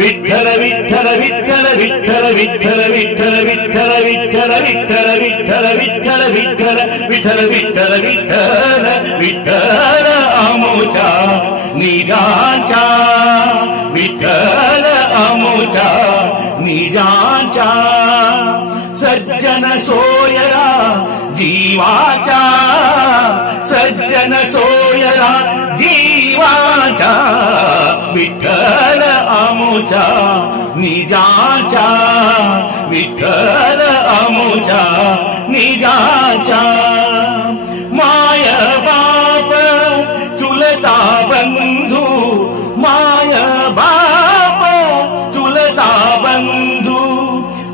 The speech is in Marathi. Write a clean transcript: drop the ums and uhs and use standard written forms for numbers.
विठ्ठल विठ्ठल विठ्ठल विठ्ठल विठ्ठल विठ्ठल विठ्ठल विठ्ठल विठ्ठल विठ्ठल विठ्ठल विठ्ठल विठ्ठल विठ्ठल विठ्ठल विठ्ठल आमोच्या निजाच्या विठ्ठल आमोच्या निजाच्या सज्जन सोयरा जीवाचा सज्जन सोयरा जीवाचा विठ्ठल आमोच्या निजाच्या विठ्ठल आमोच्या निजा